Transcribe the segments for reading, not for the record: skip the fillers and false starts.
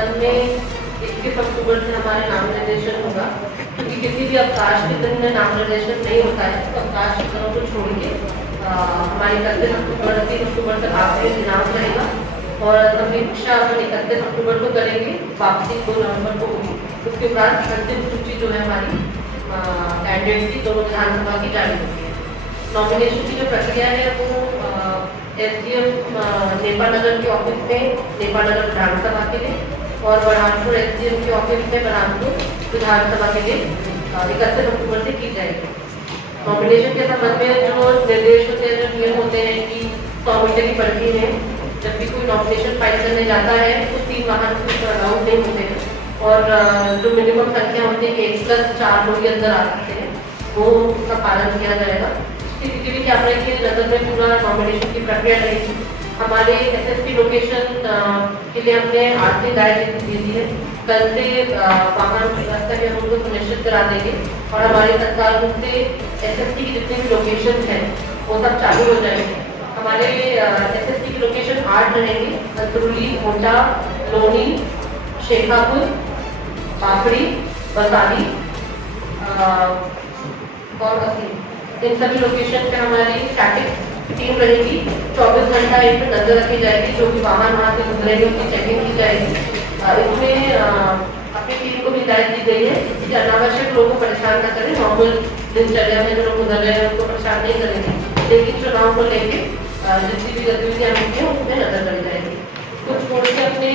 संबंध में 21 अक्टूबर से हमारे नाम निर्देशन होगा, क्योंकि किसी भी अवकाश के दिन में नाम निर्देशन नहीं होता है तो अवकाश के दिनों को छोड़ के हमारी 31 अक्टूबर 30 अक्टूबर तक आखिरी दिनांक रहेगा और समीक्षा अपन 31 अक्टूबर को करेंगे, वापसी 2 नवंबर को होगी। उसके उपरांत अंतिम सूची जो है हमारी कैंडिडेट की दोनों विधानसभा की जारी होती है। नॉमिनेशन की जो प्रक्रिया है वो SDM नेपाल नगर के ऑफिस में नेपाल नगर विधानसभा के लिए और बरहानपुर SDM के ऑफिस में बरहानपुर विधानसभा के लिए 31 अक्टूबर से की जाएगी। नॉमिनेशन के संबंध में जो निर्देश होते हैं, जो नियम होते हैं कि 100 मीटर की पर्ची है, जब भी कोई नॉमिनेशन फाइल करने जाता है तो 3 वाहन अलाउड नहीं होते हैं और जो मिनिमम संख्या होती है कि 1+4 लोग अंदर आ सकते हैं, वो उसका पालन किया जाएगा। सीसीटीवी कैमरे के नजर में पूरा नॉमिनेशन की प्रक्रिया रहेगी। हमारे SSP लोकेशन के लिए हमने आज से गाइड दे दी है, कल से वाहन व्यवस्था के हम उनको सुनिश्चित करा देंगे और हमारे तत्काल रूप से SSP की जितने भी लोकेशन हैं वो सब चालू हो जाएंगे। हमारे SSP की लोकेशन 8 रहेंगे, अंतरुली, होटा, लोनी, शेखापुर, पापड़ी, बसाली और असीम। इन सभी लोकेशन पे हमारी स्टैटिक टीम रहेगी। 24 घंटा इन पर नजर रखी जाएगी, जो भी वाहन वहाँ से गुजरेंगे उसकी चेकिंग की जाएगी। इसमें अपनी टीम को भी हिदायत दी गई है कि अनावश्यक लोगों को परेशान न करें। नॉर्मल दिनचर्या में जो लोग गुजर रहे हैं उनको परेशान नहीं करेंगे, लेकिन चुनाव को लेके जितनी भी गतिविधियाँ होती हैं उसमें नजर रखी जाएगी। कुछ छोड़ के अपने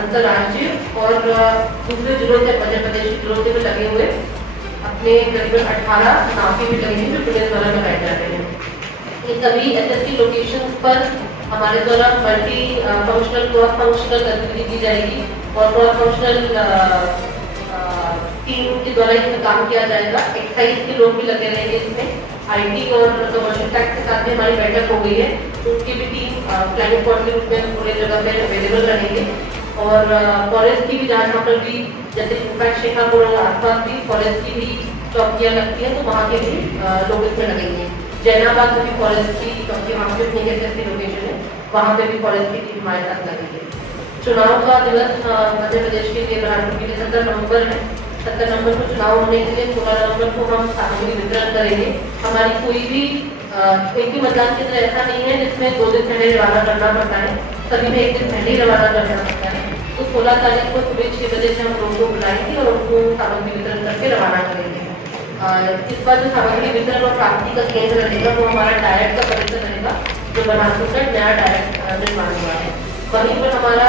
अंतर्राज्यीय और दूसरे जिलों से, मध्य प्रदेश के जिलों से भी लगे हुए अपने करीबन 18 नाके भी लगेंगे जो पुलिस द्वारा लगाए जा रहे हैं। ये सभी SSP लोकेशन पर हमारे द्वारा मल्टी फंक्शनल क्रॉस फंक्शनल गतिविधि की जाएगी और क्रॉस फंक्शनल टीम के द्वारा इसमें काम किया जाएगा। एक्साइज के लोग भी लगे रहेंगे इसमें। IT और कमर्शियल टैक्स के साथ भी हमारी बैठक हो गई है, तो उसकी भी टीम फ्लाइंग स्क्वाड के रूप में पूरे जगह पे अवेलेबल रहेंगे। और फॉरेस्ट की भी जहाँ पर भी, जैसे इनफैक्ट शेखापुर और आसपास भी फॉरेस्ट की भी चौकियाँ लगती हैं, तो वहाँ के भी लोग इसमें लगेंगे। जैनाबाद में भी फॉरेस्ट की चौकी, वहाँ पे अपनी SSP लोकेशन है, वहाँ पे भी फॉरेस्ट की टीम हमारे साथ लगेगी। चुनाव का दिवस मध्य प्रदेश के लिए बरहानपुर के लिए 17 नवंबर है। 17 नवंबर को चुनाव होने के लिए 16 नवंबर को हम सामग्री वितरण करेंगे। हमारी कोई भी मतदान केंद्र ऐसा नहीं है जिसमें 2 दिन पहले रवाना करना पड़ता है, सभी में 1 दिन पहले ही रवाना करना पड़ता है। तो 16 तारीख को सुबह 6 बजे से हम लोगों को बुलाएंगे और उनको सामग्री वितरण करके रवाना करेंगे। इस बार जो सामग्री वितरण और प्राप्ति का केंद्र रहेगा वो हमारा डायरेक्ट का परिसर रहेगा, जो बरहानपुर का नया डायरेक्ट निर्माण हुआ है। वहीं पर हमारा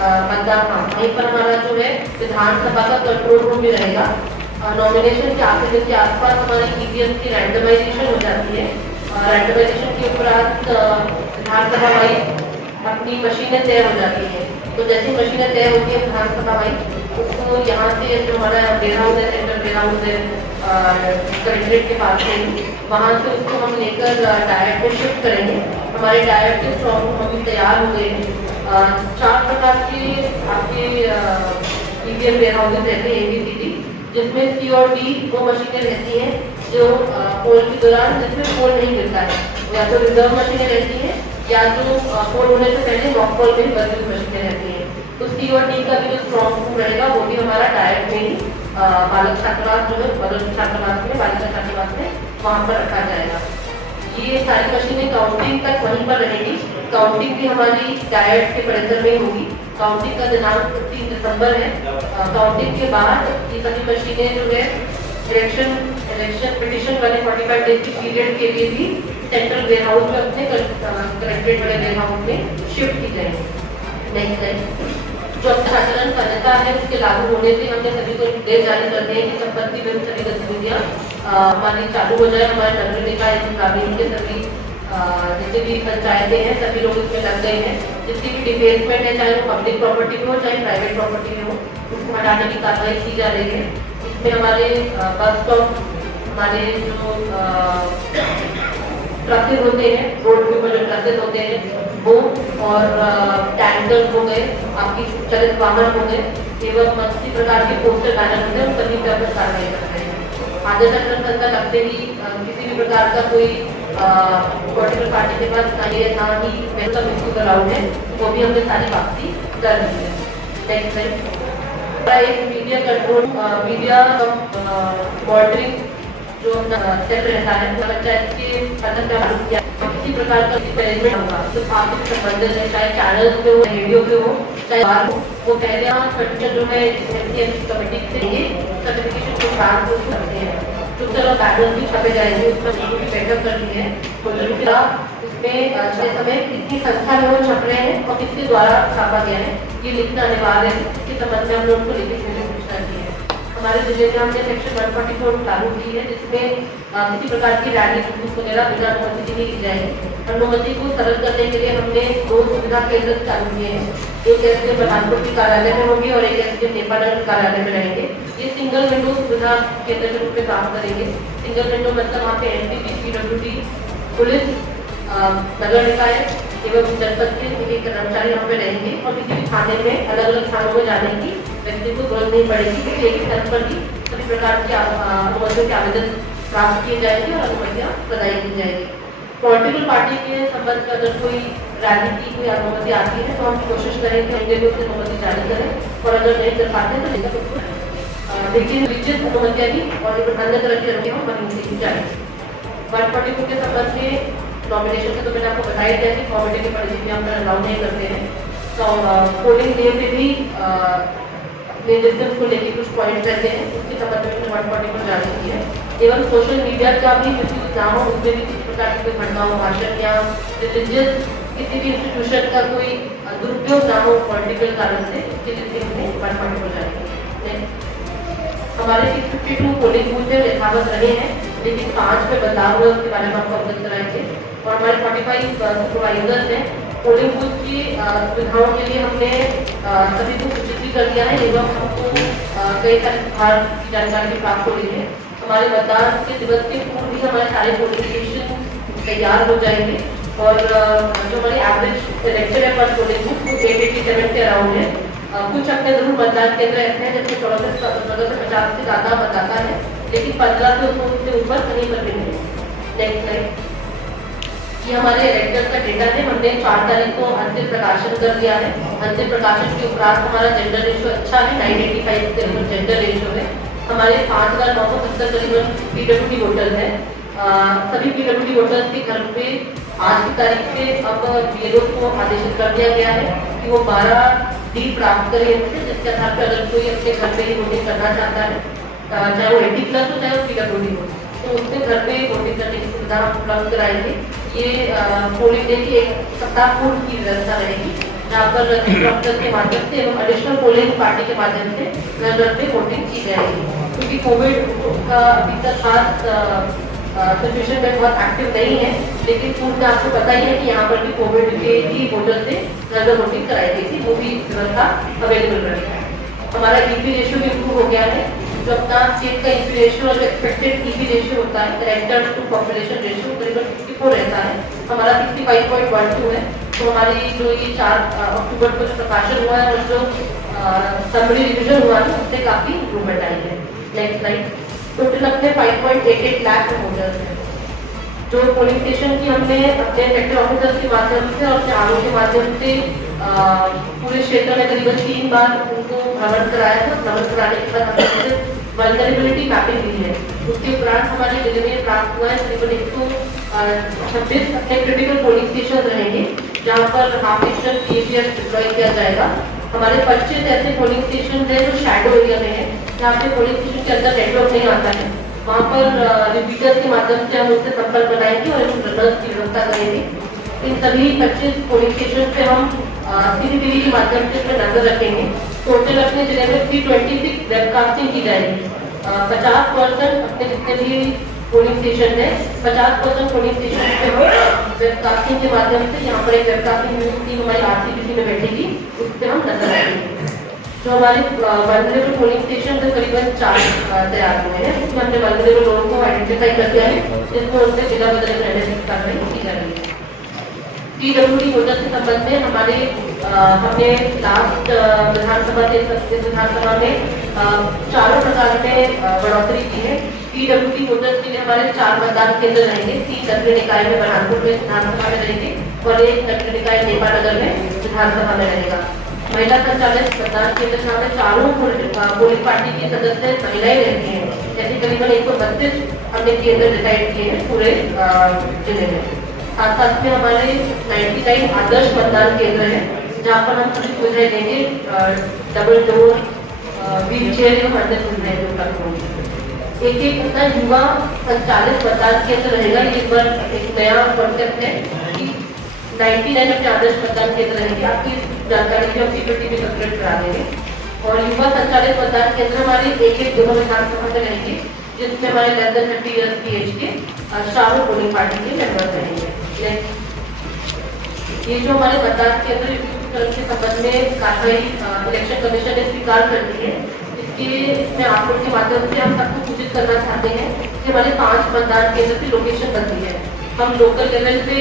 वहीं पर हमारा जो है विधानसभा का कंट्रोल रूम भी रहेगा। नॉमिनेशन के आखिरी दिन के आसपास हमारी EVM की रैंडमाइजेशन हो जाती है। रैंडमाइजेशन के उपरांत विधानसभा वाइज अपनी मशीनें तय हो जाती हैं। तो जैसी मशीनें तय होती है विधानसभा वाइज, उसको यहाँ से जो हमारा डेरा हाउस है, सेंट्रल डेरा हाउस है कलेक्ट्रेट के पास है, वहाँ से उसको हम लेकर डायरेक्ट में शिफ्ट करेंगे। हमारे डायरेक्ट के स्ट्रॉन्ग रूम अभी तैयार हो गए हैं। 4 प्रकार के आपके EVM वेयर हाउसेज रहते हैं ABCD, जिसमें C और D वो मशीनें रहती हैं जो पोल के दौरान जिसमें पोल नहीं गिरता है, या तो रिजर्व मशीनें रहती हैं या जो पोल होने से पहले मॉक पोल में बची हुई मशीनें रहती हैं। तो C और D का भी जो स्ट्रॉन्ग रूम रहेगा वो भी हमारा डायरेक्ट में ही बालक छात्रावास जो है, बालक छात्रावास में, बालिका छात्रावास में वहाँ पर रखा जाएगा। ये सारी मशीनें काउंटिंग तक वहीं पर रहेगी। काउंटिंग भी हमारी डायरेक्ट के परिसर में होगी। काउंटिंग का दिनांक 3 दिसंबर है। काउंटिंग के बाद ये सभी मशीनें जो है इलेक्शन पिटिशन वाले 45 डेज के पीरियड के लिए भी सेंट्रल वेयर हाउस में अपने कलेक्ट्रेट वाले वेयर हाउस में शिफ्ट की जाएंगी। नेक्स्ट जो आचरण संहिता है उसके लागू होने से हमने सभी को निर्देश जारी कर दिए कि संपत्ति में सभी गतिविधियाँ हमारी चालू हो जाए। हमारे नगर निकाय ग्रामीण के सभी जितनी भी पंचायतें हैं सभी लोग इसमें लग गए हैं। जितनी भी डिफेसमेंट है, चाहे वो पब्लिक प्रॉपर्टी में हो चाहे प्राइवेट प्रॉपर्टी में हो, उसको हटाने की कार्रवाई की जा रही है। इसमें हमारे बस स्टॉप, हमारे जो ट्रसेज होते हैं, रोड के ऊपर जो ट्रसेज होते हैं वो, और टैंकर हो गए, आपकी चलित वाहन हो गए, एवं किसी प्रकार के पोस्टर बैनर होते हैं, उन सभी पे अपन कार्रवाई करते हैं। आदेश संहिता लगते ही किसी भी प्रकार का कोई पॉलिटिकल पार्टी के पास ना ही वेलकम इसको अलाउड है, वो भी हमने सारी वापसी कर दी है। नेक्स्ट एक मीडिया कंट्रोल मीडिया मॉनिटरिंग जो चल रहता है पंचायत के अंदर क्या किया किसी प्रकार का मैनेजमेंट होगा तो आपसे संबंधित है, चाहे चैनल पे हो, रेडियो पे हो, चाहे बाहर हो, वो पहले सर्टिफिकेट जो है कमेटी से ये सर्टिफिकेशन को प्राप्त करते हैं। जो तरह बैनर्स भी छपे जाएंगे उसमें बैकअप कर दी है उसमें समय कितनी संख्या में वो छप रहे हैं और किसके द्वारा छापा गया है ये लिखना अनिवार्य है। इसके संबंध में हम लोग को लिखित में पूछना चाहिए। हमारे जिले में हमने सेक्शन 144 लागू की है जिसमें किसी प्रकार की रैली वगैरह बिना अनुमति नहीं दी जाएगी। अनुमति को सरल करने के लिए हमने 2 सुविधा केंद्र चालू किए हैं। एक एसडीएम बलरामपुर के कार्यालय में होगी और एक एसडीएम नेपालनगर कार्यालय में रहेंगे। ये सिंगल विंडो सुविधा केंद्र के रूप में काम करेंगे। सिंगल विंडो मतलब वहाँ पे एनसीबी, पीडब्ल्यूडी, पुलिस, नगर निकाय एवं जनपद के कर्मचारी यहाँ पे रहेंगे और किसी भी थाने में अलग अलग थानों में जाने की व्यक्ति को जरूरत नहीं पड़ेगी क्योंकि एक ही स्थल पर ही सभी प्रकार की अनुमतियों के आवेदन प्राप्त किए जाएंगे और अनुमतियाँ प्रदान की जाएगी। पॉलिटिकल पार्टी के संबंध में अगर कोई रैली की कोई अनुमति आती है तो हम कोशिश करेंगे उनके लिए उसकी अनुमति जारी करें और अगर नहीं कर पाते तो लेकिन निश्चित अनुमतियाँ भी और अन्य तरह की अनुमतियाँ बनी की जाएगी। 144 के संबंध में नॉमिनेशन के तो मैंने आपको बताया दिया कि कॉमिटी की परिधि में हम अलाउ नहीं करते हैं। तो पोलिंग डे पे भी अपने डिस्टेंस को लेकर कुछ पॉइंट रहते हैं उसके संबंध में 144 जारी की है। एवं सोशल मीडिया का भी मिसयूज ना हो उसमें भी किसी प्रकार की कोई भड़काऊ भाषण या रिलीजियस किसी भी इंस्टीट्यूशन का कोई दुरुपयोग ना हो पॉलिटिकल कारण से उसके लिए हमने 144 जारी की है। हमारे 652 पोलिंग बूथ में यथावत रहे हैं लेकिन 5 में बदलाव हुआ उसके बारे में आपको अवगत कराएंगे। और हमारे 45 सुपरवाइजर्स हैं। पोलिंग बूथ की सुविधाओं के लिए हमने सभी को सूचित कर दिया है एवं हमको कई सारे सुधार की जानकारी प्राप्त हो रही है। हमारे मतदान के दिवस के पूर्व भी हमारे सारे पोलिंग स्टेशन तैयार हो जाएंगे और जो हमारी एवरेज इलेक्टेड है पर पोलिंग बूथ 887 के अराउंड है। कुछ अपने जरूर मतदान केंद्र ऐसे हैं जिसमें 14 से 50 से ज़्यादा मतदाता है लेकिन 15 से ऊपर कहीं पर भी नहीं। नेक्स्ट स्लाइड ये हमारे इलेक्टर्स का डेटा है। हमने 4 तारीख को अंतिम प्रकाशन कर दिया है। अंतिम प्रकाशन के उपरांत हमारा जेंडर रेशियो अच्छा है 985 के जेंडर रेशियो है। हमारे 5970 करीबन पीडब्ल्यूडी वोटर है। सभी पीडब्ल्यूडी वोटर्स के घर पे आज की तारीख से अब बीएलओ को आदेशित कर दिया गया है कि वो 12 डी प्राप्त करें इनसे जिसके आधार पर अगर कोई अपने घर पे ही वोटिंग करना चाहता है चाहे वो 80+ हो चाहे वो पीडब्ल्यूडी हो तो उसके घर पे वोटिंग करने की सुविधा उपलब्ध कराएंगे। ये पोलिंग डे की 1 सप्ताह पूर्व की व्यवस्था रहेगी जहाँ पर डॉक्टर के माध्यम से एवं एडिशनल पोलिंग पार्टी के माध्यम से घर घर पे वोटिंग की जाएगी। क्योंकि कोविड का अभी तक खास सिचुएशन में बहुत एक्टिव नहीं है लेकिन पूर्व में आपको पता ही है कि यहाँ पर भी कोविड के ही वोटर से घर घर वोटिंग कराई गई थी वो भी व्यवस्था अवेलेबल रहेगी। हमारा ईपी रेशियो भी इम्प्रूव हो गया है। जो अपना स्टेट का ईपी रेशियो और जो एक्सपेक्टेड ईपी रेशियो होता है रेंटर्स टू पॉपुलेशन रेशियो करीबन 64 रहता है। हमारा 65.12 है। तो हमारी जो ये 4 अक्टूबर को जो प्रकाशन हुआ है और जो समरी रिविजन हुआ है उससे काफ़ी इम्प्रूवमेंट आई है। नेक्स्ट स्लाइड टोटल अपने 5.88 लाख वोटर्स हैं। जो पोलिंग स्टेशन की हमने अपने सेक्टर ऑफिसर्स के माध्यम से और आरओ के माध्यम से पूरे क्षेत्र में करीबन 3 बार उनको भ्रमण कराया था। भ्रमण कराने के बाद हमने वल्नरेबिलिटी मैपिंग दी है। उसके उपरांत हमारे जिले में प्राप्त हुआ है करीबन 126 अपने क्रिटिकल पोलिंग स्टेशन रहेंगे जहाँ पर हाफ स्टेशन पीएपीएस डिप्लॉय किया जाएगा। हमारे 25 ऐसे पोलिंग स्टेशन है जो शैडो एरिया में है जहाँ पे पोलिंग स्टेशन के अंदर नेटवर्क नहीं आता है। वहाँ पर रिपीटर्स के माध्यम से हम उससे संपर्क बनाएंगे और रनर्स की व्यवस्था करेंगे। इन सभी 25 पोलिंग स्टेशन पे हम सीसीटीवी के माध्यम से नजर रखेंगे। टोटल अपने जिले में 326 वेबकास्टिंग की जाएगी। 50% अपने जितने भी पोलिंग स्टेशन है 50% पोलिंग स्टेशन पे हम वेबकास्टिंग के माध्यम से यहाँ पर एक वेबकास्टिंग टीम हमारी आरसीबीसी में बैठेगी उस पर हम नजर रखेंगे। जो हमारे वल्नरेबल पोलिंग स्टेशन तो करीबन 4 तैयार हुए हैं। उसमें हमने वल्नरेबल लोगों को आइडेंटिफाई कर दिया है जिसमें उनसे जिला बदल रहने की कार्रवाई की जा रही है। पीडब्ल्यूडी वोटर के संबंध में हमारे हमने लास्ट विधानसभा में 4 प्रकार में बढ़ोतरी की है। पीडब्ल्यूडी वोटर्स के लिए हमारे 4 मतदान केंद्र रहेंगे। 3 नगरीय निकाय में बरहानपुर में विधानसभा में रहेंगे और 1 नगरीय निकाय नेपालनगर में विधानसभा में रहेगा। महिला संचालित मतदान केंद्र में चारों पोलिंग पार्टी की सदस्य महिलाएं रहती हैं। ऐसे करीबन 132 हमने केंद्र डिसाइड किए हैं पूरे जिले में। साथ साथ में हमारे 99 आदर्श मतदान केंद्र है जहाँ पर हम सभी सुविधाएं देंगे, डबल डोर, व्हील चेयर एवं अन्य सुविधाएं उपलब्ध होंगी। एक अपना युवा संचालित मतदान केंद्र रहेगा। ये पर एक नया कॉन्सेप्ट है कि 99 अपने आदर्श मतदान केंद्र रहेंगे। आपकी जानकारी भी हम सिक्योरिटी में कंप्लीट करा देंगे। और युवा संचालित मतदान केंद्र हमारे एक दोनों विधानसभा में रहेंगे, जिसमें हमारे लेस देन 50 ईयर्स की एज के चारों पोलिंग पार्टी के मेंबर रहेंगे। ये जो हमारे मतदान केंद्र के संबंध में कार्रवाई इलेक्शन कमीशन ने स्वीकार कर दी है, इसमें आपको के माध्यम से हम सबको सूचित करना चाहते हैं कि हमारे 5 मतदान केंद्र की लोकेशन बदली है। हम लोकल लेवल पे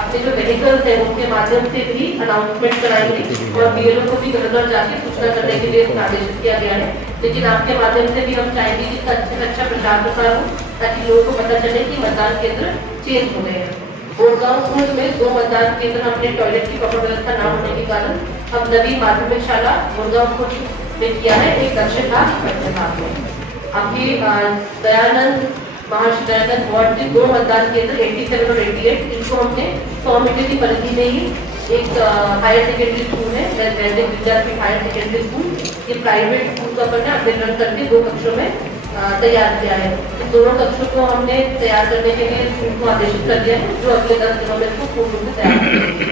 अपने जो व्हीकल्स है उनके माध्यम से भी अनाउंसमेंट कराएंगे और बीएलओ को भी घर घर जाके सूचना करने के लिए आदेशित किया गया है। लेकिन आपके माध्यम से भी हम चाहेंगे कि अच्छे से अच्छा प्रचार प्रसार हो ताकि लोगों को पता चले कि मतदान केंद्र चेंज हो गए हैं। गुड़गांव में 2 मतदान केंद्र हमने टॉयलेट की प्रॉपर व्यवस्था न होने के कारण हम नवी माध्यमिक शाला गुड़गांव में किया है, एक दक्षिण भाग पश्चिम भाग में। अभी दयानंद महर्षि दयानंद वार्ड के 2 मतदान केंद्र 87 और 88, इनको हमने 100 मीटर की परिधि में ही एक हायर सेकेंडरी स्कूल है, वैदिक विद्यापीठ हायर सेकेंडरी स्कूल, ये प्राइवेट स्कूल का हमने अपडेट करके 2 कक्षों में तैयार किया है। इन दोनों कक्षों को हमने तैयार करने के लिए स्कूल को आदेशित कर दिया है, जो अगले 10 दिनों में इसको पूर्ण रूप से तैयार करेंगे।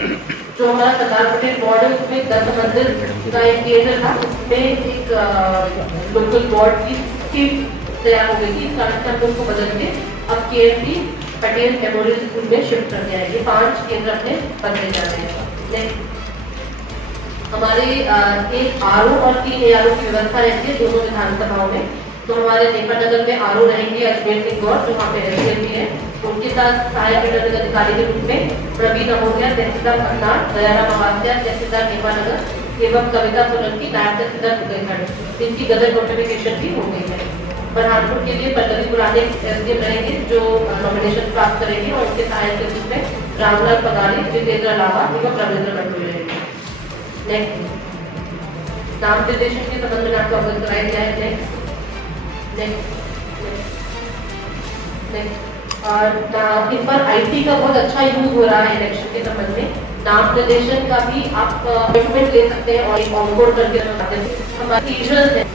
जो हमारा सरदार पटेल वार्ड है उसमें 10 मंदिर का एक केंद्र था, उसमें एक लोकल वार्ड की सीट तैयार हो गई थी, इस कारण से हम उनको बदल के अब KMP पटेल मेमोरियल स्कूल में शिफ्ट कर दिया है। ये 5 केंद्र अपने बदले जा रहे हैं। हमारे एक RO और 3 ARO की व्यवस्था रहती है दोनों विधानसभाओं में। तो हमारे नेपानगर में RO रहेंगे अजमेर सिंह गौर, जो वहाँ पे SDM भी है, उनके साथ सहायक रिटर्निंग अधिकारी के रूप में प्रवीण अमोलिया, तहसीलदार पन्नार, दयाराम अवासिया, तहसीलदार नेपानगर एवं कविता सोलंकी, नायब तहसीलदार बुंदेलखंड, इनकी गजट नोटिफिकेशन भी हो गई है। बुरहानपुर के लिए पल्लवी पुराने SDM रहेंगे जो नॉमिनेशन प्राप्त करेंगे और उनके सहायक के रूप में रामलाल पगारी, जितेंद्र लावा एवं रविंद्र मंडोई रहेंगे। नेक्स्ट नाम निर्देशन के संबंध में आपको अवगत कराया गया है। और इस पर IT का बहुत अच्छा यूज हो रहा है इलेक्शन के संबंध में। नाम निर्देशन का भी आप अपॉइंटमेंट ले सकते हैं और एक ऑनबोर्ड करके हमारे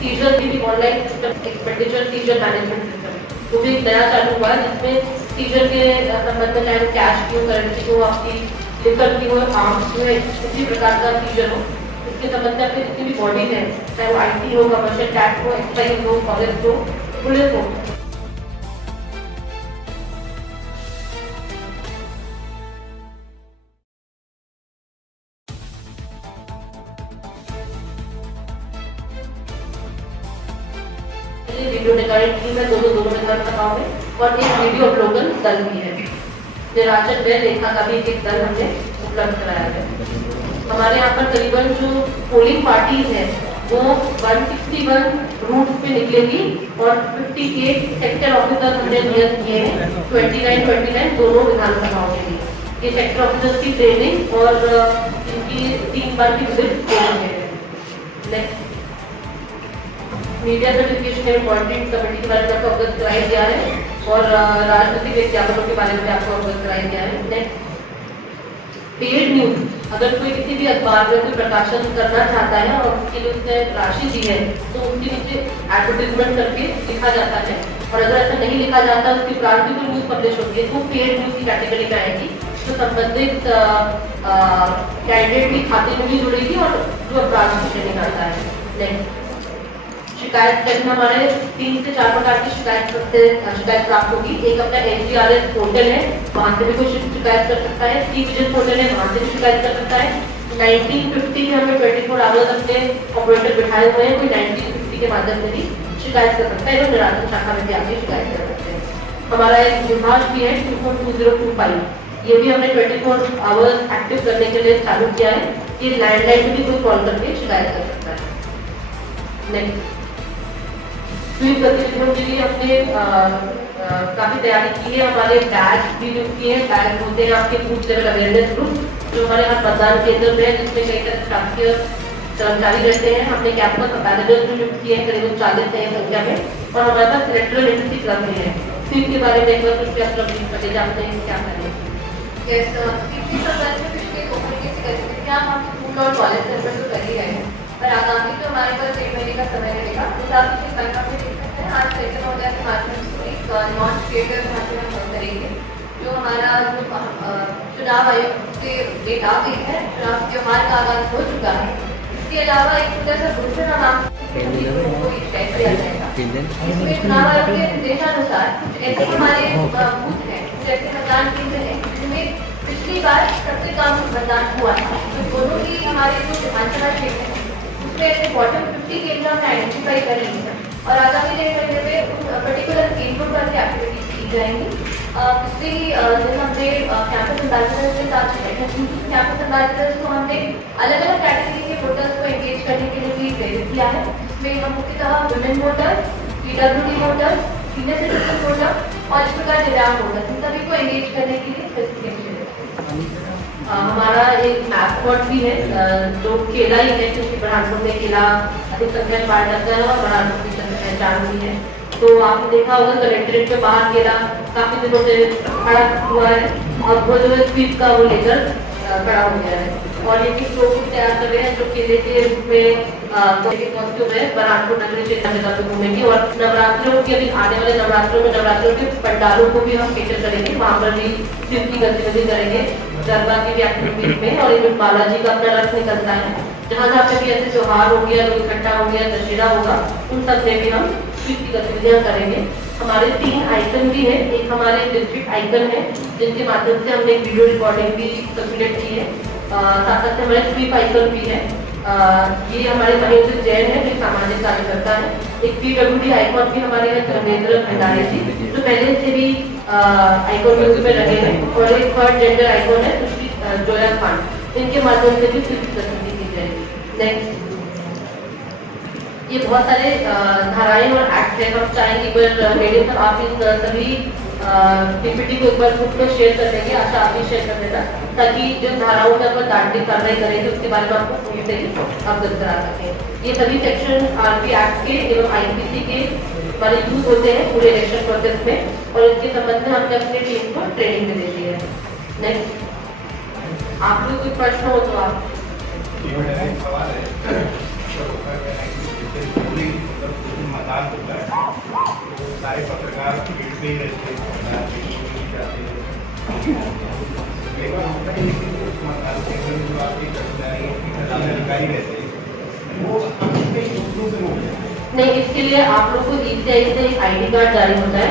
सीजर भी online system expenditure seizure management system वो भी एक नया चालू हुआ है, जिसमें सीजर के संबंध में चाहे कैश की हो, करेंसी की हो, आपकी लिकर की हो, आर्म्स की हो, किसी प्रकार का सीजर हो, इसके संबंध में आपकी जितनी भी बॉडीज है, चाहे वो IT हो, कमर्शियल टैक्स हो, एक्साइज हो, फॉरेस्ट हो, पुलिस हो, वीडियो रिकॉर्डिंग टीम है दोनों विधानसभाओं में और एक वीडियो अवलोकन दल भी है। निर्वाचन व्यय लेखा का भी एक दल हमने उपलब्ध कराया है। हमारे यहाँ पर करीबन जो पोलिंग पार्टीज है वो 161 रूट पे निकलेगी और 58 सेक्टर ऑफिसर हमने नियुक्त किए हैं 29 दोनों विधानसभाओं के लिए। ये सेक्टर ऑफिसर्स की ट्रेनिंग और इनकी 3 बार की विजिट हो रही है। मीडिया सर्टिफिकेशन एवं मॉनिटरिंग कमेटी के बारे में आपको अवगत कराया गया है और राजनीतिक विज्ञापनों के बारे में आपको अवगत कराया गया है। नेक्स्ट पेड न्यूज, अगर कोई किसी भी अखबार में कोई प्रकाशन करना चाहता है और उसके लिए उसने राशि दी है तो उसके नीचे एडवर्टीजमेंट करके लिखा जाता है, और अगर ऐसा नहीं लिखा जाता उसके उपरांत भी कोई न्यूज पब्लिश होती है तो पेड न्यूज की कैटेगरी में आएगी, जो संबंधित कैंडिडेट के खाते में भी जुड़ेगी और जो अपराध की श्रेणी करता है। नेक्स्ट शिकायत करना, हमारे 3 से 4 प्रकार की शिकायत प्राप्त होगी। एक अपना NGRS पोर्टल है, वहाँ से भी कोई शिकायत कर सकता है। C-विजिल पोर्टल है, वहाँ से भी शिकायत कर सकता है। 1950 में हमें 24 आवर्स अपने ऑपरेटर बिठाए हुए हैं, कोई 1950 के माध्यम से भी शिकायत कर सकता है और निरासन शाखा में भी आके शिकायत कर सकते हैं। हमारा एक विभाग भी है 242025, ये भी हमने 24 आवर्स एक्टिव करने के लिए चालू किया है। ये लैंडलाइन भी कोई कॉल करके शिकायत कर सकता है। नेक्स्ट स्वीप गतिविधियों के लिए अपने काफी तैयारी की है। हमारे बैच भी जो किए हैं, बैच होते हैं आपके बूथ लेवल अवेयरनेस ग्रुप जो हमारे यहाँ मतदान केंद्र में है, जिसमें कई तरह शासकीय कर्मचारी रहते हैं। हमने कैंपस पैरेलल भी शिफ्ट किए हैं, करीब 40 है संख्या में, और हमारे पास इलेक्ट्रल लिटरेसी क्लब भी है। स्वीप के बारे में एक बार कुछ क्या पता जानते हैं क्या करें? यस, स्वीप के संबंध में पिछले 2 महीने से गतिविधियां हम स्कूल और कॉलेज लेवल पर कर ही रहे हैं, पर आगामी जो हमारे पास 1 महीने का समय रहेगा, उस आप इसे करना भी देख सकते हैं। आज सेशन हो जाए के माध्यम से एक लॉन्च थिएटर माध्यम हम करेंगे, जो हमारा चुनाव आयोग से डेट आ गई है, चुनाव त्योहार का आगाज हो चुका है। इसके अलावा एक छोटा सा दूसरा नाम को तय किया जाएगा। इसमें चुनाव आयोग के निर्देशानुसार कुछ ऐसे हमारे बूथ हैं, कुछ ऐसे मतदान केंद्र हैं जिनमें पिछली बार सबसे कम मतदान हुआ था। तो दोनों ही हमारे जो विधानसभा क्षेत्र है उसमें ऐसे बॉटम 50 केंद्र हमने आइडेंटिफाई कर लिए हैं, और आगामी महीने में उन पर्टिकुलर केंद्रों पर भी एक्टिविटीज की जाएंगी। पिछले दिन हमने कैंपस एम्बेसडर्स के साथ बैठक की। कैंपस एम्बेसडर्स को हमने अलग अलग कैटेगरी के वोटर्स को एंगेज करने के लिए भी प्रेरित किया है। इसमें हम मुख्यतः women voters, PWD voters, senior citizen voter और इस प्रकार दिव्यांग वोटर्स, इन सभी को एंगेज करने के लिए स्पेसिफिकेशन हमारा एक मैस्कॉट भी है जो केला ही है, क्योंकि बुरहानपुर में केला अधिक संख्या में पाया जाता है और बुरहानपुर की पहचान भी है। तो आपने देखा होगा कलेक्ट्रेट के बाहर केला काफी दिनों से खड़ा हुआ है, और वो जो है स्वीप का वो लेकर खड़ा हो गया है, और ये स्टोव भी तैयार कर रहे हैं जो केले के रूप में कॉस्ट्यूम है। बुरहानपुर नगरी क्षेत्र में घूमेंगे, और नवरात्रों के अभी आने वाले नवरात्रों के पंडालों को भी हम केटर करेंगे, वहाँ पर भी स्वीप की गतिविधि करेंगे, गरबा की भी एक्टिविटीज में। और एक बालाजी का अपना रथ निकलता है, जहाँ जहाँ पे भी ऐसे त्योहार हो गया, लोग इकट्ठा हो गया, दशहरा होगा, उन सब में भी हम स्वीप की गतिविधियां करेंगे। हमारे 3 आइकन भी है, एक हमारे डिस्ट्रिक्ट आइकन है जिनके माध्यम से हमने वीडियो रिकॉर्डिंग भी सर्कुलेट की है, साथ साथ हमारे स्वीप आइकन भी है। ये हमारे महेंद्र जैन है जो सामाजिक कार्यकर्ता है। एक PWD आइकॉन भी हमारे यहाँ धर्मेंद्र भंडारी जी जो पहले से भी आइकॉन न्यूज में रहे हैं, और एक थर्ड जेंडर आइकॉन है सुश्री जोया खान, इनके माध्यम से भी स्वीप गतिविधि की जाएगी। नेक्स्ट, ये बहुत सारे धाराएं और एक्ट है, हम चाहेंगे एक बार लेडीज आप इस सभी PPT को एक बार ग्रुप में शेयर कर देंगे, आशा आप भी शेयर कर देना, ताकि जो धाराओं के ऊपर दांडी कार्रवाई करेंगे उसके बारे में आपको पूरी से अवगत करा सकें। ये सभी सेक्शन RP एक्ट के एवं IPC के हमारे यूज होते हैं पूरे इलेक्शन प्रोसेस में, और इसके संबंध में हमने अपने टीम को ट्रेनिंग भी दे दी है। नेक्स्ट, आप लोग कोई प्रश्न हो तो आप मतदान होता है, सारे पत्रकार भीड़ पे ही रहते हैं, मतदान केंद्र में जो आपकी अधिकारी रहते हैं वो दूसरों से नहीं, इसके लिए आप लोग को ECI से एक ID कार्ड जारी होता है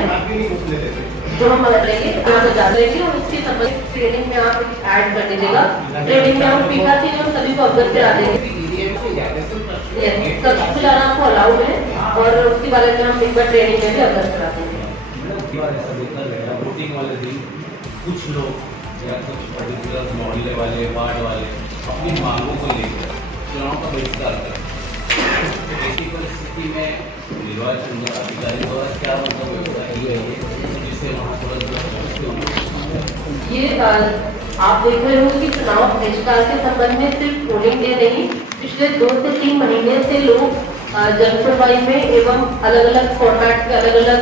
जो हम लेंगे, यहाँ से जान लेंगे, और उसके संबंधित ट्रेनिंग में आप ऐड कर दीजिएगा। ट्रेनिंग में हम PKC हम सभी को अवगत करा देंगे, सब कुछ आपको अलाउड है, और उसके बारे में हम एक बार ट्रेनिंग में भी अवगत करा देंगे। वोटिंग वाले दिन कुछ लोग या कुछ पर्टिकुलर मोहल्ले वाले, वार्ड वाले अपनी मांगों को लेकर चुनाव का बहिष्कार करें, ऐसी परिस्थिति में निर्वाचन अधिकारी द्वारा क्या मतलब व्यवस्था की गई है जिससे वहाँ ये आप देख रहे होंगे कि चुनाव बहिष्कार के संबंध में सिर्फ पोलिंग डे नहीं, पिछले 2 से 3 महीने से लोग जनसुनवाई में एवं अलग अलग फॉर्मेट के अलग अलग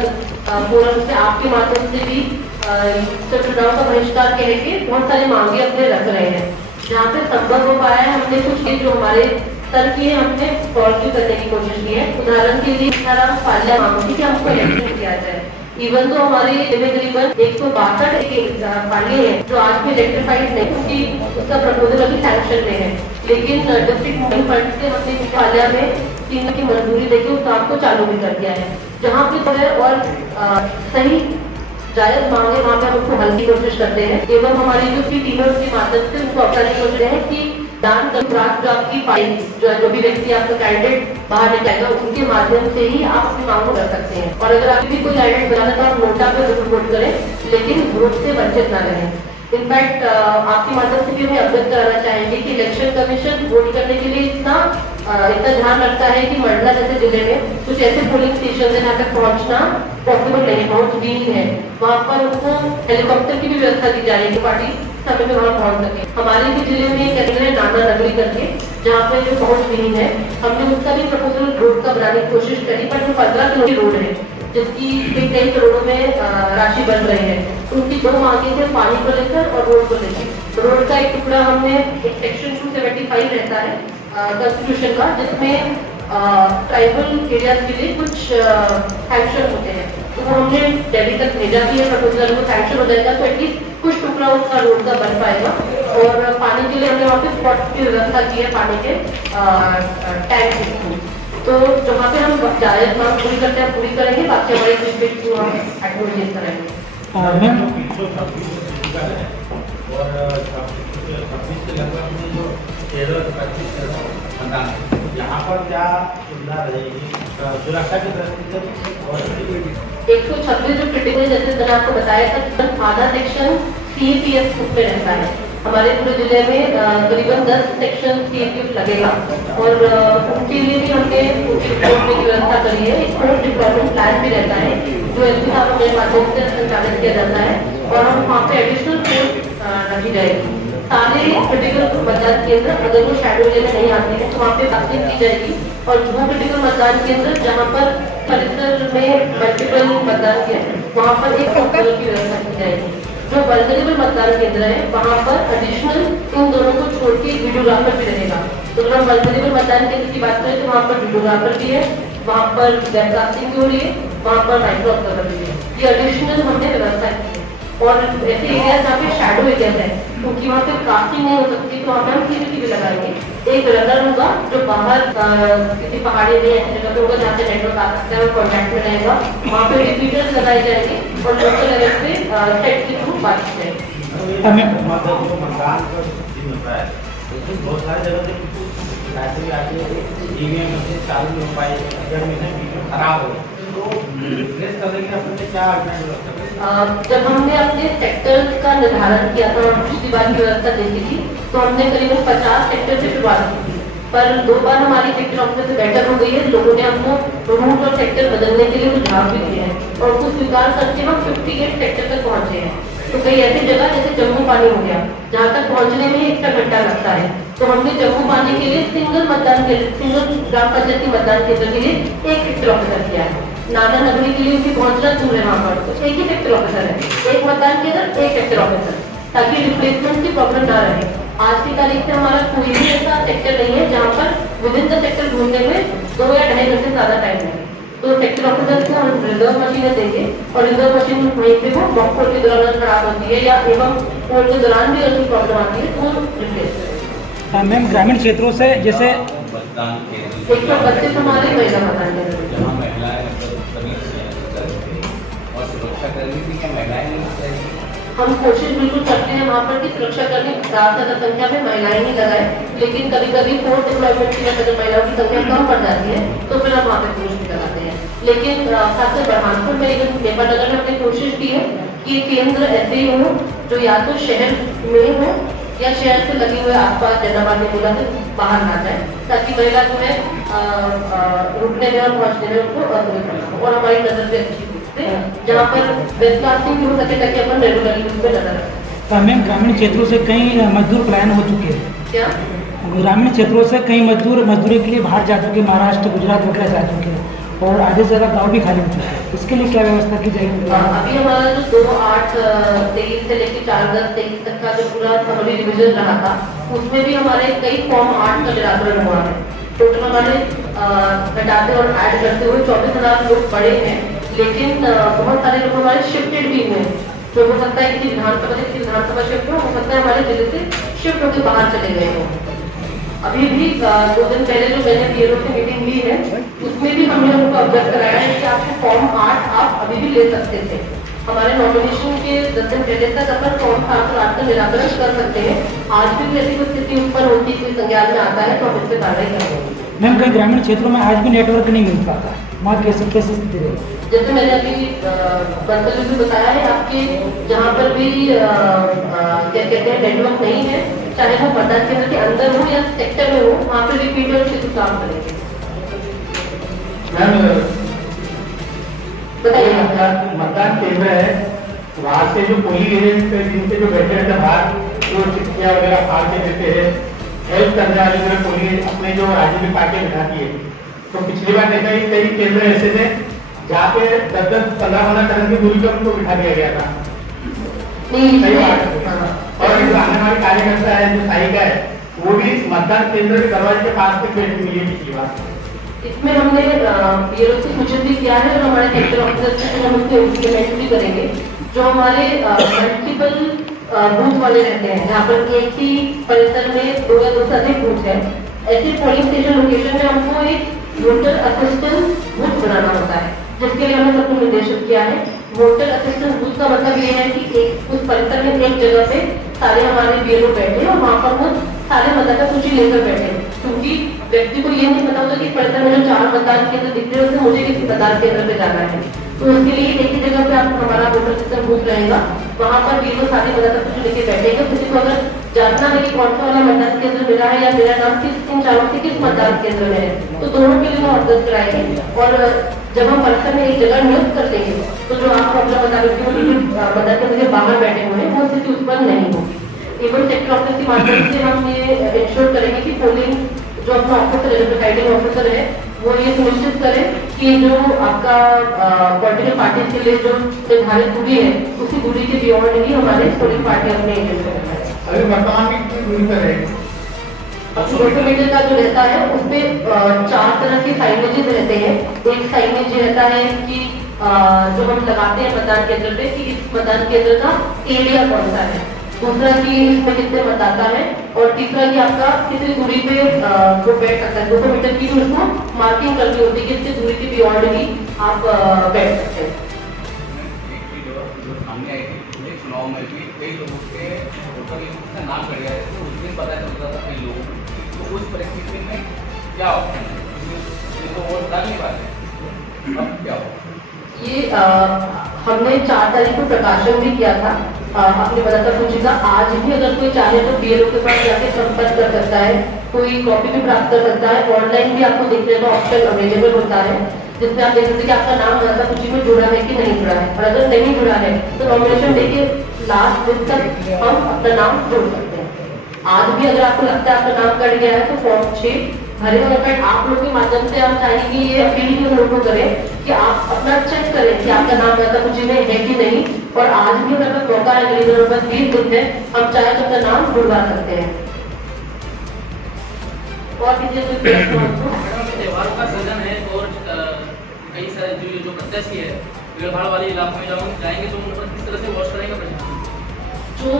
फोरम से आपके माध्यम से भी चुनाव का बहिष्कार के लेके बहुत सारी मांगे अपने रख रहे हैं। जहाँ पे संभव हो पाया है हमने कुछ जो हमारे सर की हमने सॉल्व करने की कोशिश की है। उदाहरण के लिए पालिया मांगों की हमको इलेक्शन किया जाए, इवन तो हमारे करीबन 162 पालिया है जो आज भी इलेक्ट्रीफाइड नहीं, क्योंकि उसका प्रपोजल अभी सैंक्शन में है, लेकिन डिस्ट्रिक्ट मूविंग फंड से हमने पालिया में 3 की मंजूरी देके उस काम को चालू भी कर दिया है। जहाँ पे जो है और सही जायज मांगे वहाँ पे हम उसको हल की कोशिश करते हैं, एवं हमारी जो टीम है उसके माध्यम से उनको अपनाने की कोशिश है कि दान रात जो आपकी जो भी व्यक्ति आपका कैंडिडेट बाहर निकलेगा उनके माध्यम से ही आप अपनी मांगों कर सकते हैं। और अगर आप भी कोई कैंडिडेट बनाना तो आप नोटा पे जरूर वोट करें, लेकिन वोट से वंचित ना रहें। इनफैक्ट आपके माध्यम से भी हमें अवगत कराना चाहेंगे कि इलेक्शन कमीशन वोट करने के लिए इतना ध्यान रखता है कि मंडला जैसे जिले में कुछ ऐसे पोलिंग स्टेशन है जहाँ तक पहुँचना पॉसिबल नहीं, पहुँच भी नहीं है, वहाँ पर उनको हेलीकॉप्टर की भी व्यवस्था दी जा रही है। पार्टी समय में वहाँ पहुँच सके। हमारे भी जिले में एक एरिया है नाना नगरी करके, जहाँ पे जो पहुँच नहीं है, हमने उसका भी प्रपोजल रोड का बनाने की कोशिश करी, पर वो 15 किलो की रोड है जिसकी कई करोड़ों में राशि बन रही है। उनकी दो मांगे थे, पानी को लेकर और रोड को लेकर। रोड का एक टुकड़ा हमने एक सेक्शन 275 रहता है कॉन्स्टिट्यूशन का, जिसमें ट्राइबल एरियाज के लिए कुछ सैंक्शन होते हैं, तो वो हमने दिल्ली तक भेजा भी है प्रपोजल, वो सैंक्शन हो जाएगा तो एटलीस्ट कुछ टुकड़ा उसका रोड का बन पाएगा। और पानी के लिए हमने वहाँ पे स्पॉट की व्यवस्था की है, पानी के टैंक की, तो जहाँ पे हम जायज मांग पूरी करते हैं पूरी करेंगे, बाकी हमारे डिस्ट्रिक्ट को हम एक्टिविटीज करेंगे। और 26 के लगभग में जो 13-25 मतदान, यहाँ पर क्या सुविधा रहेगी सुरक्षा की दृष्टि से? और 126 जो क्रिटिकल, जैसे मैंने आपको बताया था, आधा सेक्शन CAPF में रहता है। हमारे पूरे जिले में करीबन 10 सेक्शन CAPF लगेगा और उनके लिए भी हमने उनकी रिपोर्ट की व्यवस्था करी है। एक फोर्स डिप्लॉयमेंट प्लान भी रहता है जो एसपी साहब के माध्यम से संचालित किया जाता है और हम वहाँ पे एडिशनल फोर्स रखी जाएगी। सारे क्रिटिकल मतदान केंद्र अगर वो शैडो एरिया में नहीं आते हैं तो वहाँ पे बातचीत की जाएगी और जो क्रिटिकल मतदान केंद्र जहाँ पर परिसर में मल्टीपल मतदान केंद्र, वहाँ पर एक फोकल की व्यवस्था की जाएगी। जो वल्नरेबल मतदान केंद्र है वहाँ पर एडिशनल इन दोनों को छोड़ के वीडियोग्राफर भी रहेगा। तो अगर हम वल्नरेबल मतदान केंद्र की बात करें तो वहाँ पर वीडियोग्राफर भी है, वहाँ पर वेबकास्टिंग भी हो रही है, वहाँ पर माइक्रो ऑब्जर्वर भी है। ये एडिशनल हमने व्यवस्था की है। और ऐसे एरिया जहाँ पे शैडो एरिया है क्योंकि वहाँ पे कास्टिंग नहीं हो सकती तो वहाँ पे हम CCTV लगाएंगे। एक रनर होगा जो बाहर किसी पहाड़ी में ऐसी जगह पे होगा जहाँ से नेटवर्क आ सकता है, वो कॉन्टैक्ट में रहेगा, वहाँ पे रिपीटर्स लगाए जाएंगे और लोकल लेवल पे सेट के थ्रू बात करेंगे। मतदान का दिन होता है उसमें बहुत सारी जगह से आके EVM में चालू नहीं हो पाए, अगर में खराब हो तो रिप्लेस करने के अपने क्या जब हमने अपने सेक्टर्स का निर्धारण किया था और पिछली बार की व्यवस्था देखी थी तो हमने करीबन 50 सेक्टर से शुरुआत की थी, पर 2 बार हमारी सेक्टर ऑफिस से बेटर हो गई है। लोगों ने हमको रूट और सेक्टर बदलने के लिए सुझाव भी दिए हैं और उसको स्वीकार करके हम 58 सेक्टर तक पहुंचे हैं। तो कई ऐसी जगह जैसे जम्मू पानी हो गया जहाँ तक पहुँचने में 1 घंटा लगता है, तो हमने जम्मू पानी के लिए सिंगल ग्राम पंचायत के मतदान केंद्र के लिए 1 सेक्टर ऑफिसर किया है। नाना नगरी के लिए उनकी पहुंचना दूर है, वहाँ पर तो 1 ही सेक्टर ऑफिसर है, 1 मतदान केंद्र 1 सेक्टर ऑफिसर, ताकि रिप्लेसमेंट की प्रॉब्लम ना रहे। आज की तारीख से हमारा कोई भी ऐसा सेक्टर नहीं है जहाँ पर विभिन्न द सेक्टर घूमने में 2 या 2.5 घंटे ज्यादा टाइम लगे। तो सेक्टर ऑफिसर को हम रिजर्व मशीनें देंगे और रिजर्व मशीन वहीं पे वो मॉक पोल के दौरान खराब होती है या एवं पोल के दौरान भी अगर प्रॉब्लम आती है तो वो रिप्लेस करेंगे। मैम ग्रामीण क्षेत्रों से जैसे मतदान केंद्र 132 हमारे महिला मतदान केंद्र जहाँ महिलाएं और सुरक्षा कर्मी भी क्या महिलाएं नहीं चाहिए? हम कोशिश बिल्कुल करते हैं वहाँ पर की सुरक्षा कर्मी ज्यादा संख्या में महिलाएं ही लगाए, लेकिन कभी कभी फोर्स डिप्लॉयमेंट की वजह से महिलाओं की संख्या कम पड़ जाती है तो फिर हम वहाँ पे पुरुष भी लगाते हैं। लेकिन खासकर बुरहानपुर में नेपानगर में हमने कोशिश की है कि केंद्र ऐसे ही हो जो या तो शहर में हो या शहर से लगे हुए आसपास जैनाबाद नेबुला से बाहर ना जाए, ताकि महिला जो है रुकने में और पहुँचने में उनको असुविधा ना हो और हमारी नजर से अच्छी जहाँ पर वेबकास्टिंग भी हो सके ताकि अपन रेगुलरली उस पर नजर रखें। मैम ग्रामीण क्षेत्रों से कई मजदूर पलायन हो चुके हैं, क्या ग्रामीण क्षेत्रों से कई मजदूर मजदूरी के लिए बाहर जा चुके, महाराष्ट्र गुजरात वगैरह जा चुके हैं और आधे जगह गाँव भी खाली हो चुके हैं, इसके लिए क्या व्यवस्था की जाएगी? अभी हमारा जो 2-8-23 से लेकर 4-10-23 तक का जो पूरा समरी रिविजन रहा था उसमें भी हमारे कई फॉर्म 8 का निराकरण हुआ है। टोटल हमारे घटाते और ऐड करते हुए 24,000 लोग पड़े हैं, लेकिन बहुत सारे लोग हमारे शिफ्टेड भी हुए हैं। तो हो सकता है किसी विधानसभा शिफ्ट हो सकता है हमारे जिले से शिफ्ट होकर बाहर चले गए हो। अभी भी 2 दिन पहले जो मैंने PRO से मीटिंग ली है उसमें भी हमने उनको अवगत कराया है कि आपको फॉर्म 8 आप अभी भी ले सकते थे। हमारे नॉमिनेशन के 10 दिन पहले तक अपन फॉर्म 7 और 8 का निराकरण कर सकते हैं। आज भी ऐसी कोई स्थिति उत्पन्न होती है, कोई संज्ञान में आता है तो हम इस पर कार्रवाई करेंगे। मैम कई ग्रामीण क्षेत्रों में आज भी नेटवर्क नहीं मिल पाता, वहाँ कैसे स्थिति रहेगी? जैसे मैंने अभी मंत्री भी बताया है, आपके जहाँ पर भी क्या कहते हैं नेटवर्क नहीं है, चाहे वो मतदान केंद्र के अंदर हो या सेक्टर में हो, वहाँ पे रिपीटर से काम करेंगे। बताइए। मतदान केंद्र है वहाँ से जो पोलिंग एजेंट जिनसे जो बैठे रहते बाहर जो चिट्ठियाँ वगैरह फाड़ के देते हैं, हेल्प करने वाले जो पुलिस अपने जो राजनीतिक पार्टियां बिठाती है, तो पिछली बार देखा ही कई केंद्र ऐसे थे जहाँ पे 10-15 कदम की दूरी पर उनको बिठा दिया गया था। नहीं, सही बात है। और जो आंगनबाड़ी कार्यकर्ता है, जो सहायिका है, वो भी मतदान केंद्र के दरवाजे के पास से बैठी हुई है पिछली बार। इसमें हमने बीएलओ से सूचित भी किया है और हमारे सेक्टर ऑफिसर से हम उसको इम्प्लीमेंट भी करेंगे। जो हमारे मल्टीपल बूथ वाले रहते हैं, जहाँ पर एक ही परिसर में 2 या 2 से अधिक बूथ है, ऐसे पोलिंग स्टेशन लोकेशन में हमको एक वोटर असिस्टेंस बूथ बनाना होता है, जिसके लिए हमने सबको निर्देशित किया है। वोटर असिस्टेंस बूथ का मतलब ये है कि एक उस परिसर में एक जगह पे सारे हमारे बीएलओ बैठे और वहाँ पर वो सारे मतदाता सूची लेकर बैठे, क्योंकि व्यक्ति को ये नहीं पता होता कि परिसर में जो 4 मतदान केंद्र दिख रहे हैं उसमें मुझे किसी मतदान केंद्र पे जाना है। तो उसके लिए एक ही जगह पे आपको हमारा वोटर सिस्टम बूथ रहेगा, वहाँ पर बीएलओ सारे मतदाता सूची लेके बैठेंगे। किसी को अगर जानना है कि कौन सा वाला मतदान केंद्र मेरा है या मेरा नाम इन 4 से किस मतदान केंद्र में है, तो दोनों के लिए वो अवगत कराएंगे। और जब हम परिसर में एक जगह नियुक्त कर देंगे तो जो आपको अपना मतदान केंद्र के बाहर बैठे हुए हैं वो स्थिति उत्पन्न नहीं होगी। एवं सेक्टर ऑफिस के माध्यम से हम ये इंश्योर करेंगे कि पोलिंग जो अपना ऑफिसर है, जो प्रिसाइडिंग ऑफिसर है, वो ये सुनिश्चित करे कि जो आपका पॉलिटिकल पार्टी के लिए जो निर्धारित दूरी है, उसी दूरी के बियॉन्ड ही हमारे पोलिंग पार्टी अपने एजेंट करना है। अभी वर्तमान में कितनी दूरी पर है? 200 मीटर का जो रहता है उसपे 4 तरह के साइनेजेस रहते हैं। एक साइनेज ये रहता है कि जो हम लगाते हैं मतदान केंद्र पे कि इस मतदान केंद्र का एरिया कौन सा है, दूसरा कि इसमें कितने मतदाता है, और तीसरा कि आपका कितनी दूरी पे वो बैठ सकता है। 200 मीटर की भी उसको मार्किंग करनी होती है कि इससे दूरी के बियॉन्ड ही आप बैठ सकते हैं। सामने आई थी चुनाव में भी कई लोगों के वोटर लिस्ट का नाम कट गया, तो उस दिन पता चलता था कई लोगों को, तो उस परिस्थिति में क्या ऑप्शन है? तो वोट डाल नहीं पाते, अब क्या हो? ये हमने 4 तारीख को प्रकाशन भी किया था अपने मतदाता सूची का। आज भी अगर कोई चाहे तो बीएलओ के पास जाके संपर्क कर सकता है, कोई कॉपी भी प्राप्त कर सकता है। ऑनलाइन भी आपको देखने का ऑप्शन अवेलेबल होता है, जिसमें आप देख सकते हैं कि आपका नाम मतदाता सूची में जुड़ा है कि नहीं जुड़ा है, और अगर नहीं जुड़ा है तो नॉमिनेशन डे के लास्ट दिन तक हम अपना नाम जोड़ सकते हैं। आज भी अगर आपको लगता है आपका नाम कट गया है तो फॉर्म 6 भरे हुए हैं। आप लोग के माध्यम से हम चाहेंगे ये अपील भी हम लोग को करें कि आप अपना चेक करें कि आपका नाम मतदाता सूची में है कि नहीं, और आज भी अगर मौका है, करीबन बस 20 दिन है, हम चाहे तो अपना नाम जुड़वा सकते हैं। और किसी कोई प्रश्न हो? त्योहार का सीजन है और कई सारे जो प्रत्याशी है भीड़ भाड़ वाले इलाकों में जाएंगे तो उन पर किस तरह से वॉच करेंगे प्रशासन? जो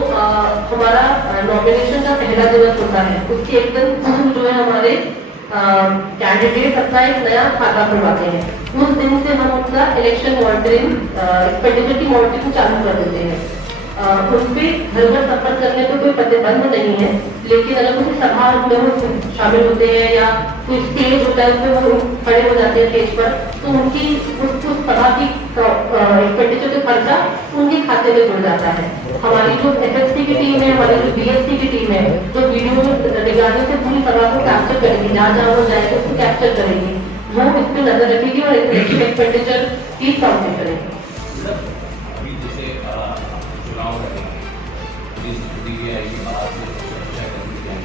हमारा नॉमिनेशन का पहला दिवस होता है उसके एक दिन पूर्व जो है हमारे कैंडिडेट अपना एक नया खाता खुलवाते हैं। उस दिन से हम उनका इलेक्शन मॉनिटरिंग एक्सपेंडिचर की मॉनिटरिंग चालू कर देते हैं। उनपे घर घर संपर्क करने पर कोई प्रतिबंध नहीं है, लेकिन अगर किसी सभा में वो शामिल होते हैं या कोई स्टेज होता है उसमें वो खड़े हो जाते हैं स्टेज पर, तो उनकी उस सभा की एक्सपेंडिचर का खर्चा उनके खाते में जुड़ जाता है। हमारी जो एसएससी की टीम है, हमारी जो बीएससी की टीम है, जो वीडियो निगरानी से पूरी सभा को कैप्चर करेगी, जहाँ जहाँ वो जाएगी उसको कैप्चर करेगी, वो इस पर नजर रखेगी और एक्सपेंडिचर की काउंटिंग करेगी।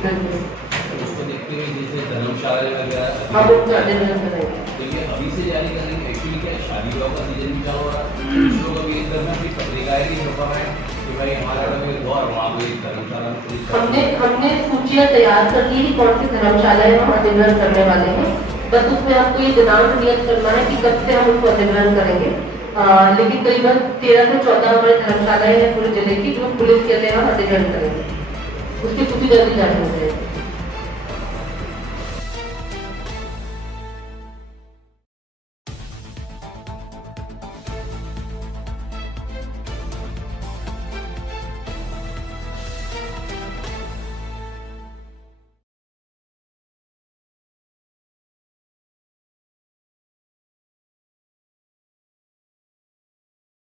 उसको देखते हुए जैसे धर्मशाला वगैरह हम उनको अटेंडेंस करेंगे। तो ये अभी से जारी करने की एक्चुअली क्या शादी विवाह का सीजन भी चालू हो रहा है, लोग अभी इस दर में अपनी पत्रिकाएं भी छपा रहे हैं कि भाई हमारा और वहाँ कोई धर्मशाला हमने सूचियाँ तैयार कर ली कि कौन सी धर्मशालाएं हम अधिग्रहण करने वाले हैं। बस उसमें आपको ये दिनांक नियत करना है कि कब से हम उनको अधिग्रहण करेंगे। लेकिन करीबन 13 से 14 हमारे धर्मशालाएं हैं पूरे जिले की, जो पुलिस के लिए हम अधिग्रहण करेंगे। उसकी सूची जल्दी जारी हो जाएगी।